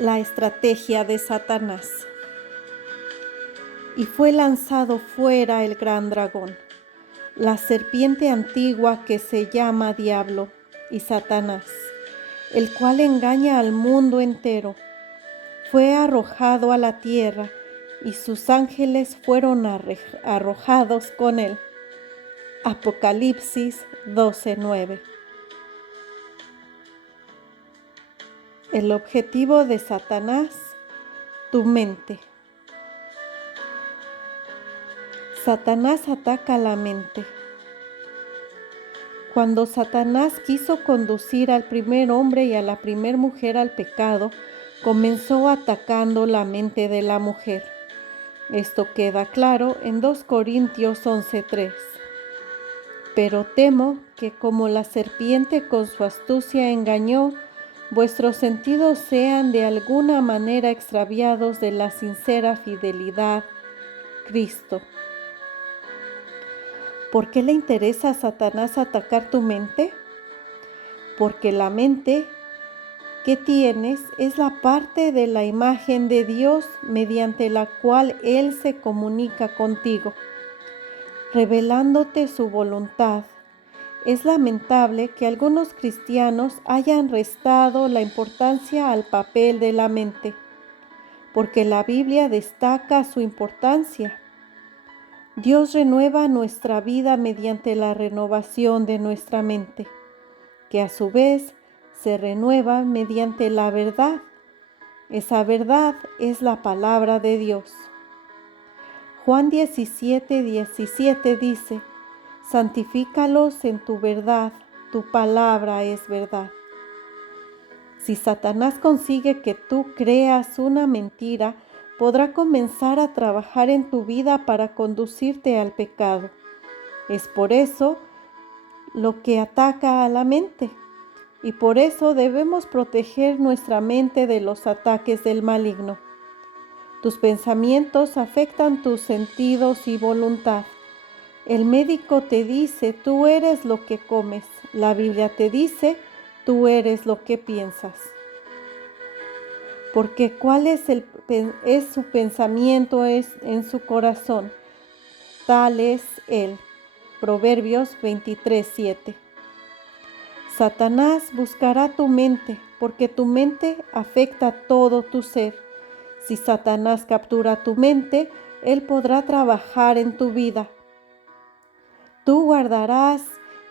La estrategia de Satanás. Y fue lanzado fuera el gran dragón, la serpiente antigua que se llama Diablo y Satanás, el cual engaña al mundo entero. Fue arrojado a la tierra y sus ángeles fueron arrojados con él. Apocalipsis 12:9. El objetivo de Satanás, tu mente. Satanás ataca la mente. Cuando Satanás quiso conducir al primer hombre y a la primer mujer al pecado, comenzó atacando la mente de la mujer. Esto queda claro en 2 Corintios 11:3. Pero temo que como la serpiente con su astucia engañó, vuestros sentidos sean de alguna manera extraviados de la sincera fidelidad Cristo. ¿Por qué le interesa a Satanás atacar tu mente? Porque la mente que tienes es la parte de la imagen de Dios mediante la cual Él se comunica contigo, revelándote su voluntad. Es lamentable que algunos cristianos hayan restado la importancia al papel de la mente, porque la Biblia destaca su importancia. Dios renueva nuestra vida mediante la renovación de nuestra mente, que a su vez se renueva mediante la verdad. Esa verdad es la palabra de Dios. Juan 17:17 dice: santifícalos en tu verdad, tu palabra es verdad. Si Satanás consigue que tú creas una mentira, podrá comenzar a trabajar en tu vida para conducirte al pecado. Es por eso lo que ataca a la mente, y por eso debemos proteger nuestra mente de los ataques del maligno. Tus pensamientos afectan tus sentidos y voluntad. El médico te dice, tú eres lo que comes. La Biblia te dice, tú eres lo que piensas. Porque cuál es su pensamiento en su corazón, tal es él. Proverbios 23:7. Satanás buscará tu mente, porque tu mente afecta todo tu ser. Si Satanás captura tu mente, él podrá trabajar en tu vida. Tú guardarás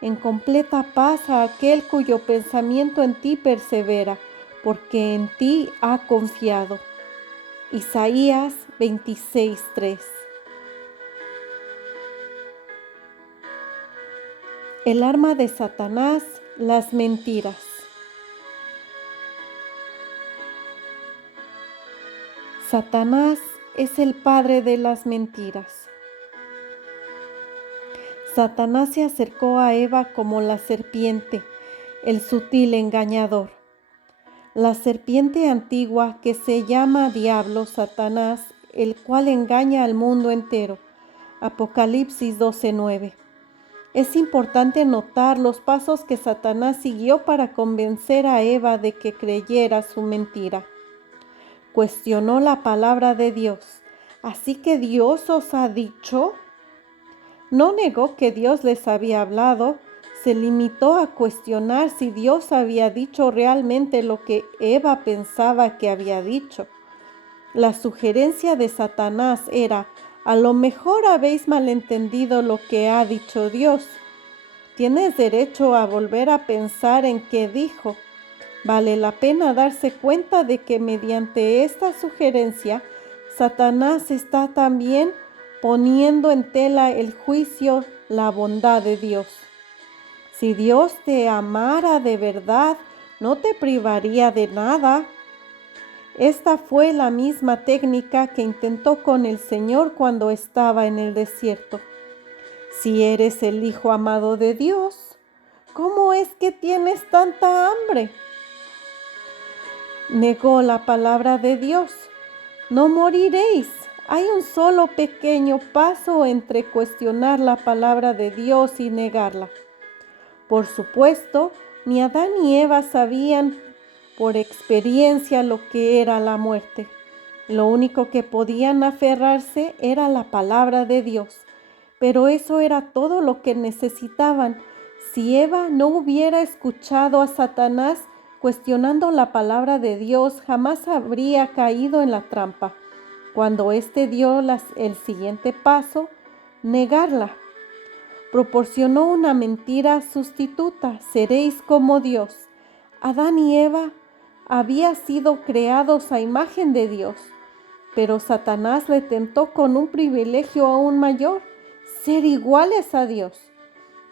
en completa paz a aquel cuyo pensamiento en ti persevera, porque en ti ha confiado. Isaías 26:3. El arma de Satanás, las mentiras. Satanás es el padre de las mentiras. Satanás se acercó a Eva como la serpiente, el sutil engañador. La serpiente antigua que se llama Diablo, Satanás, el cual engaña al mundo entero. Apocalipsis 12:9. Es importante notar los pasos que Satanás siguió para convencer a Eva de que creyera su mentira. Cuestionó la palabra de Dios. ¿Así que Dios os ha dicho? No negó que Dios les había hablado, se limitó a cuestionar si Dios había dicho realmente lo que Eva pensaba que había dicho. La sugerencia de Satanás era: a lo mejor habéis malentendido lo que ha dicho Dios. Tienes derecho a volver a pensar en qué dijo. Vale la pena darse cuenta de que mediante esta sugerencia, Satanás está también poniendo en tela el juicio la bondad de Dios. Si Dios te amara de verdad, no te privaría de nada. Esta fue la misma técnica que intentó con el Señor cuando estaba en el desierto. Si eres el Hijo amado de Dios, ¿cómo es que tienes tanta hambre? Negó la palabra de Dios. No moriréis. Hay un solo pequeño paso entre cuestionar la palabra de Dios y negarla. Por supuesto, ni Adán ni Eva sabían por experiencia lo que era la muerte. Lo único que podían aferrarse era la palabra de Dios, pero eso era todo lo que necesitaban. Si Eva no hubiera escuchado a Satanás cuestionando la palabra de Dios, jamás habría caído en la trampa. Cuando éste dio el siguiente paso, negarla, proporcionó una mentira sustituta: seréis como Dios. Adán y Eva habían sido creados a imagen de Dios, pero Satanás le tentó con un privilegio aún mayor: ser iguales a Dios.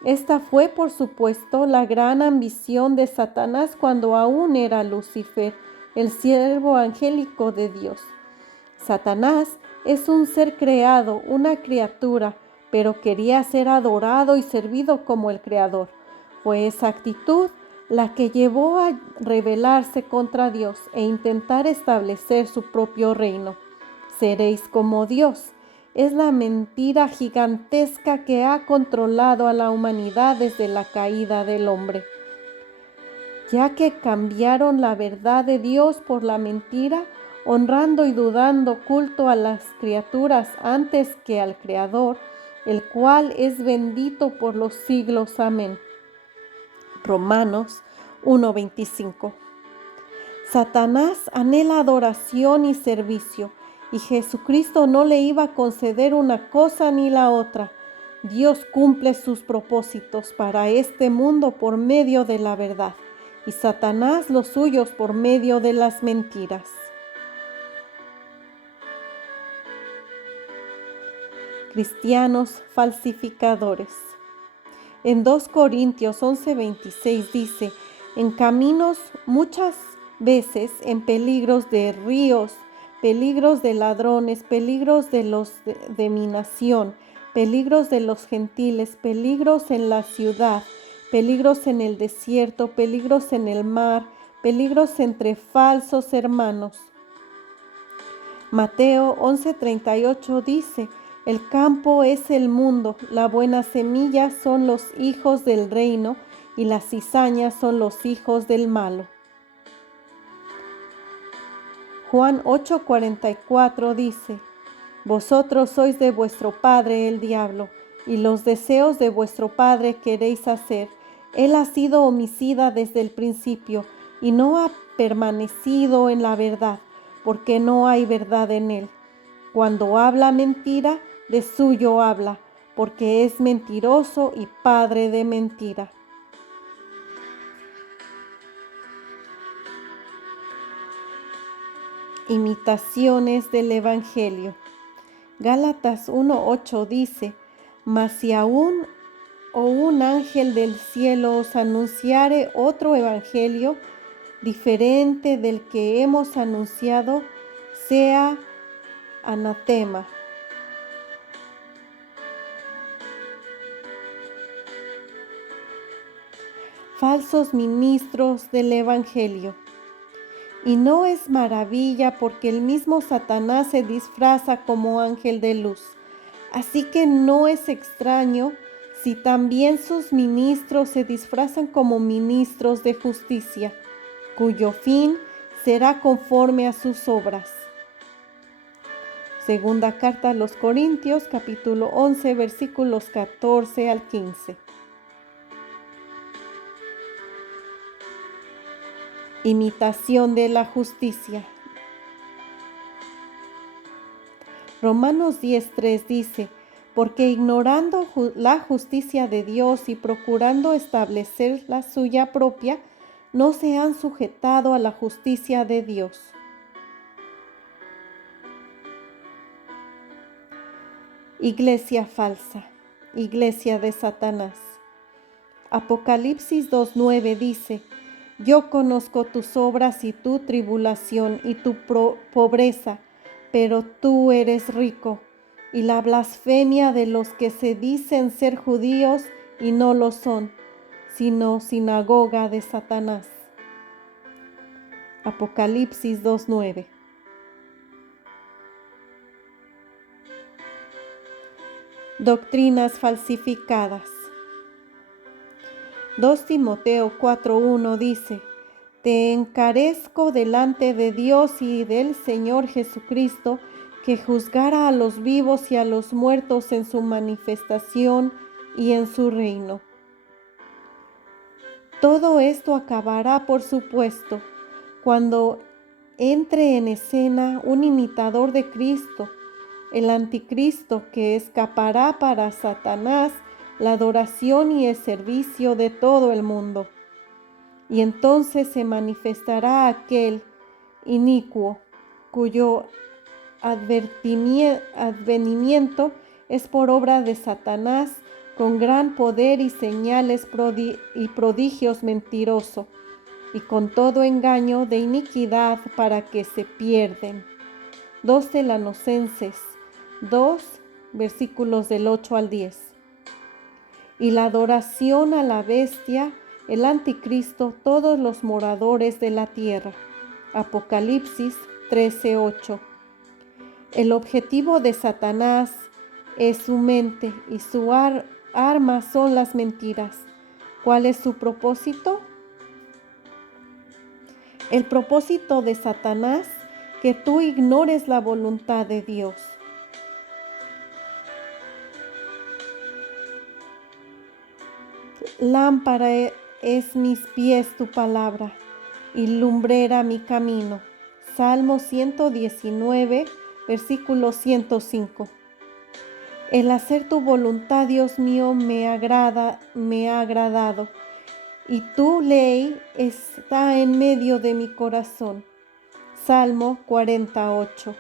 Esta fue, por supuesto, la gran ambición de Satanás cuando aún era Lucifer, el siervo angélico de Dios. Satanás es un ser creado, una criatura, pero quería ser adorado y servido como el Creador. Fue esa actitud la que llevó a rebelarse contra Dios e intentar establecer su propio reino. Seréis como Dios. Es la mentira gigantesca que ha controlado a la humanidad desde la caída del hombre. Ya que cambiaron la verdad de Dios por la mentira, honrando y dando culto a las criaturas antes que al Creador, el cual es bendito por los siglos. Amén. Romanos 1:25. Satanás anhela adoración y servicio, y Jesucristo no le iba a conceder una cosa ni la otra. Dios cumple sus propósitos para este mundo por medio de la verdad, y Satanás los suyos por medio de las mentiras. Cristianos falsificadores. En 2 Corintios 11:26 dice: en caminos muchas veces, en peligros de ríos, peligros de ladrones, peligros de los de mi nación, peligros de los gentiles, peligros en la ciudad, peligros en el desierto, peligros en el mar, peligros entre falsos hermanos. Mateo 11:38 dice: el campo es el mundo, la buena semilla son los hijos del reino, y las cizañas son los hijos del malo. Juan 8:44 dice: vosotros sois de vuestro padre el diablo, y los deseos de vuestro padre queréis hacer. Él ha sido homicida desde el principio, y no ha permanecido en la verdad, porque no hay verdad en él. Cuando habla mentira, de suyo habla, porque es mentiroso y padre de mentira. Imitaciones del Evangelio. Gálatas 1:8 dice: mas si aún un ángel del cielo os anunciare otro evangelio diferente del que hemos anunciado, sea anatema. Falsos ministros del Evangelio. Y no es maravilla, porque el mismo Satanás se disfraza como ángel de luz. Así que no es extraño si también sus ministros se disfrazan como ministros de justicia, cuyo fin será conforme a sus obras. Segunda carta a los Corintios, capítulo 11, versículos 14 al 15. Imitación de la justicia. Romanos 10:3 dice: porque ignorando la justicia de Dios y procurando establecer la suya propia, no se han sujetado a la justicia de Dios. Iglesia falsa, iglesia de Satanás. Apocalipsis 2:9 dice: yo conozco tus obras y tu tribulación y tu pobreza, pero tú eres rico, y la blasfemia de los que se dicen ser judíos y no lo son, sino sinagoga de Satanás. Apocalipsis 2:9. Doctrinas falsificadas. 2 Timoteo 4:1 dice: te encarezco delante de Dios y del Señor Jesucristo, que juzgará a los vivos y a los muertos en su manifestación y en su reino. Todo esto acabará, por supuesto, cuando entre en escena un imitador de Cristo, el anticristo, que escapará para Satanás la adoración y el servicio de todo el mundo. Y entonces se manifestará aquel inicuo, cuyo advenimiento es por obra de Satanás, con gran poder y señales y prodigios mentiroso, y con todo engaño de iniquidad para que se pierden. 2 Tesalonicenses 2, versículos del 8 al 10. Y la adoración a la bestia, el anticristo, todos los moradores de la tierra. Apocalipsis 13:8. El objetivo de Satanás es su mente y su arma son las mentiras. ¿Cuál es su propósito? El propósito de Satanás, que tú ignores la voluntad de Dios. Lámpara es mis pies tu palabra y lumbrera mi camino. Salmo 119, versículo 105. El hacer tu voluntad, Dios mío, me ha agradado, y tu ley está en medio de mi corazón. Salmo 48.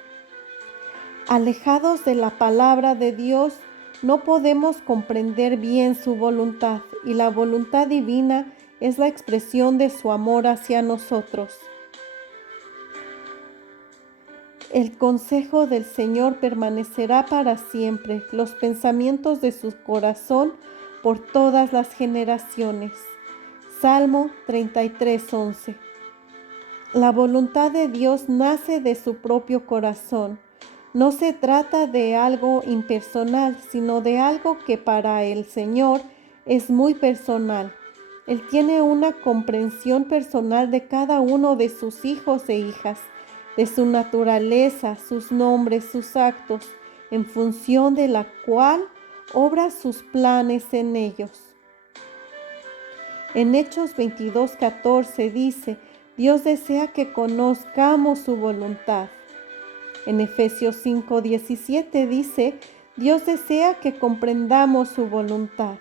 Alejados de la palabra de Dios, no podemos comprender bien su voluntad, y la voluntad divina es la expresión de su amor hacia nosotros. El consejo del Señor permanecerá para siempre, los pensamientos de su corazón por todas las generaciones. Salmo 33:11. La voluntad de Dios nace de su propio corazón. No se trata de algo impersonal, sino de algo que para el Señor es muy personal. Él tiene una comprensión personal de cada uno de sus hijos e hijas, de su naturaleza, sus nombres, sus actos, en función de la cual obra sus planes en ellos. En Hechos 22:14 dice: Dios desea que conozcamos su voluntad. En Efesios 5:17 dice: Dios desea que comprendamos su voluntad.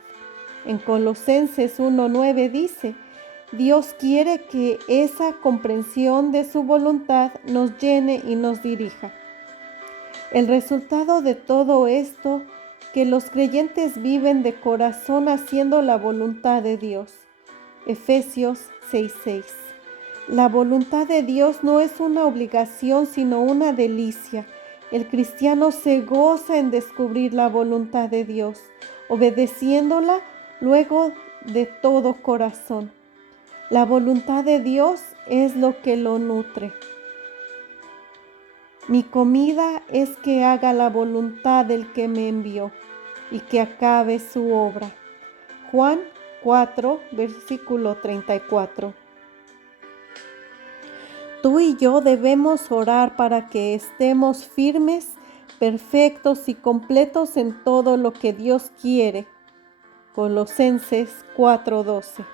En Colosenses 1:9 dice: Dios quiere que esa comprensión de su voluntad nos llene y nos dirija. El resultado de todo esto, que los creyentes viven de corazón haciendo la voluntad de Dios. Efesios 6:6. La voluntad de Dios no es una obligación, sino una delicia. El cristiano se goza en descubrir la voluntad de Dios, obedeciéndola luego de todo corazón. La voluntad de Dios es lo que lo nutre. Mi comida es que haga la voluntad del que me envió y que acabe su obra. Juan 4, versículo 34. Tú y yo debemos orar para que estemos firmes, perfectos y completos en todo lo que Dios quiere. Colosenses 4:12.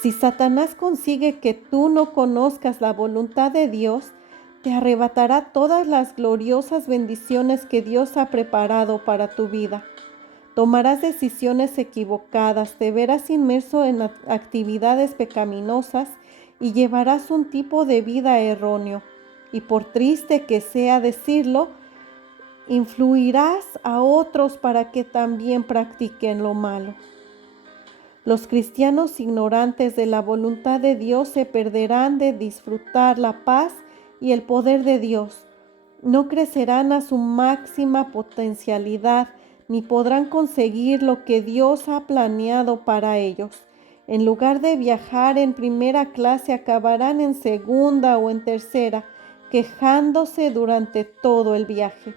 Si Satanás consigue que tú no conozcas la voluntad de Dios, te arrebatará todas las gloriosas bendiciones que Dios ha preparado para tu vida. Tomarás decisiones equivocadas, te verás inmerso en actividades pecaminosas y llevarás un tipo de vida erróneo. Y por triste que sea decirlo, influirás a otros para que también practiquen lo malo. Los cristianos ignorantes de la voluntad de Dios se perderán de disfrutar la paz y el poder de Dios. No crecerán a su máxima potencialidad, ni podrán conseguir lo que Dios ha planeado para ellos. En lugar de viajar en primera clase, acabarán en segunda o en tercera, quejándose durante todo el viaje.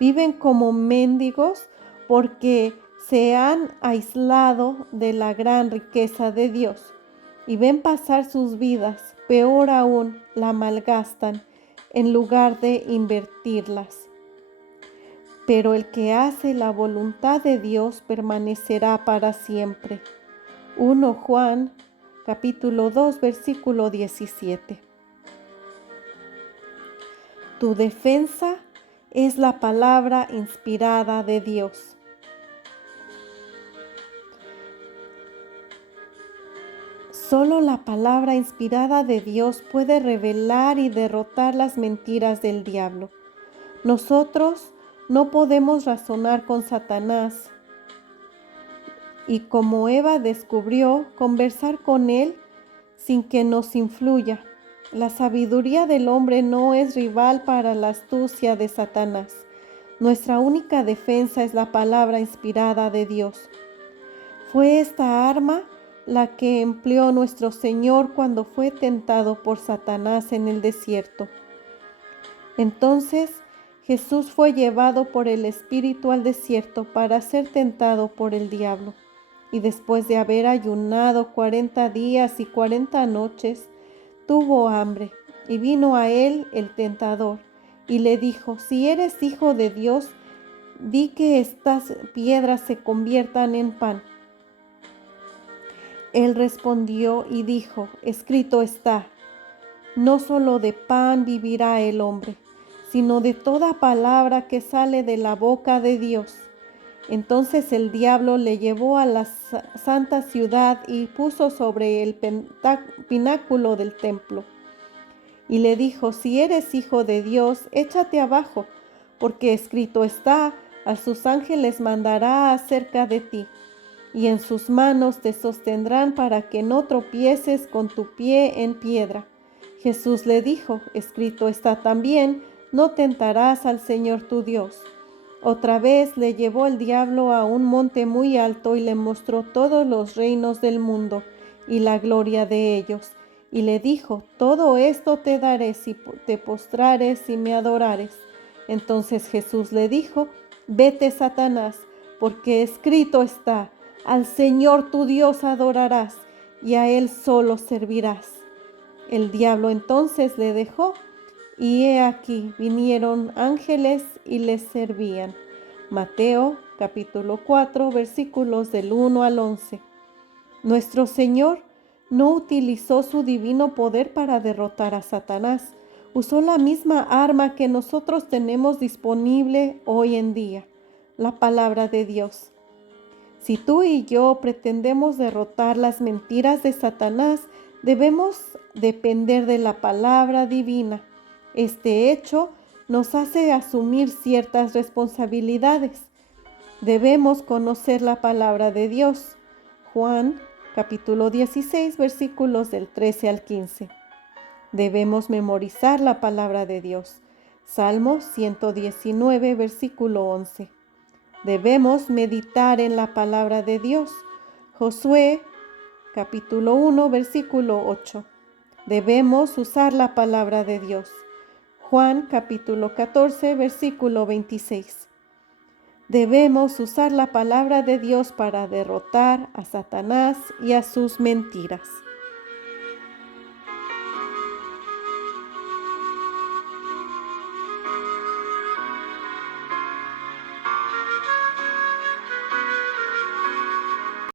Viven como mendigos porque se han aislado de la gran riqueza de Dios. y ven pasar sus vidas, peor aún, la malgastan en lugar de invertirlas. Pero el que hace la voluntad de Dios permanecerá para siempre. 1 Juan, capítulo 2, versículo 17. Tu defensa es la palabra inspirada de Dios. Solo la palabra inspirada de Dios puede revelar y derrotar las mentiras del diablo. Nosotros no podemos razonar con Satanás y, como Eva descubrió, conversar con él sin que nos influya. La sabiduría del hombre no es rival para la astucia de Satanás. Nuestra única defensa es la palabra inspirada de Dios. Fue esta arma la que empleó nuestro Señor cuando fue tentado por Satanás en el desierto. Entonces Jesús fue llevado por el Espíritu al desierto para ser tentado por el diablo. Y después de haber ayunado 40 días y 40 noches, tuvo hambre, y vino a él el tentador, y le dijo: si eres hijo de Dios, di que estas piedras se conviertan en pan. Él respondió y dijo: escrito está, no solo de pan vivirá el hombre, sino de toda palabra que sale de la boca de Dios. Entonces el diablo le llevó a la santa ciudad y puso sobre el pináculo del templo. Y le dijo: si eres hijo de Dios, échate abajo, porque escrito está, a sus ángeles mandará acerca de ti, y en sus manos te sostendrán para que no tropieces con tu pie en piedra. Jesús le dijo: escrito está también, no tentarás al Señor tu Dios. Otra vez le llevó el diablo a un monte muy alto y le mostró todos los reinos del mundo y la gloria de ellos. Y le dijo: todo esto te daré si te postrares y me adorares. Entonces Jesús le dijo: vete, Satanás, porque escrito está, al Señor tu Dios adorarás y a Él solo servirás. El diablo entonces le dejó, y he aquí vinieron ángeles y les servían. Mateo capítulo 4, versículos del 1 al 11. Nuestro Señor no utilizó su divino poder para derrotar a Satanás. Usó la misma arma que nosotros tenemos disponible hoy en día, la palabra de Dios. Si tú y yo pretendemos derrotar las mentiras de Satanás, debemos depender de la palabra divina. Este hecho nos hace asumir ciertas responsabilidades. Debemos conocer la palabra de Dios. Juan capítulo 16, versículos del 13 al 15. Debemos memorizar la palabra de Dios. Salmo 119, versículo 11. Debemos meditar en la palabra de Dios. Josué capítulo 1, versículo 8. Debemos usar la palabra de Dios. Juan capítulo 14, versículo 26. Debemos usar la palabra de Dios para derrotar a Satanás y a sus mentiras.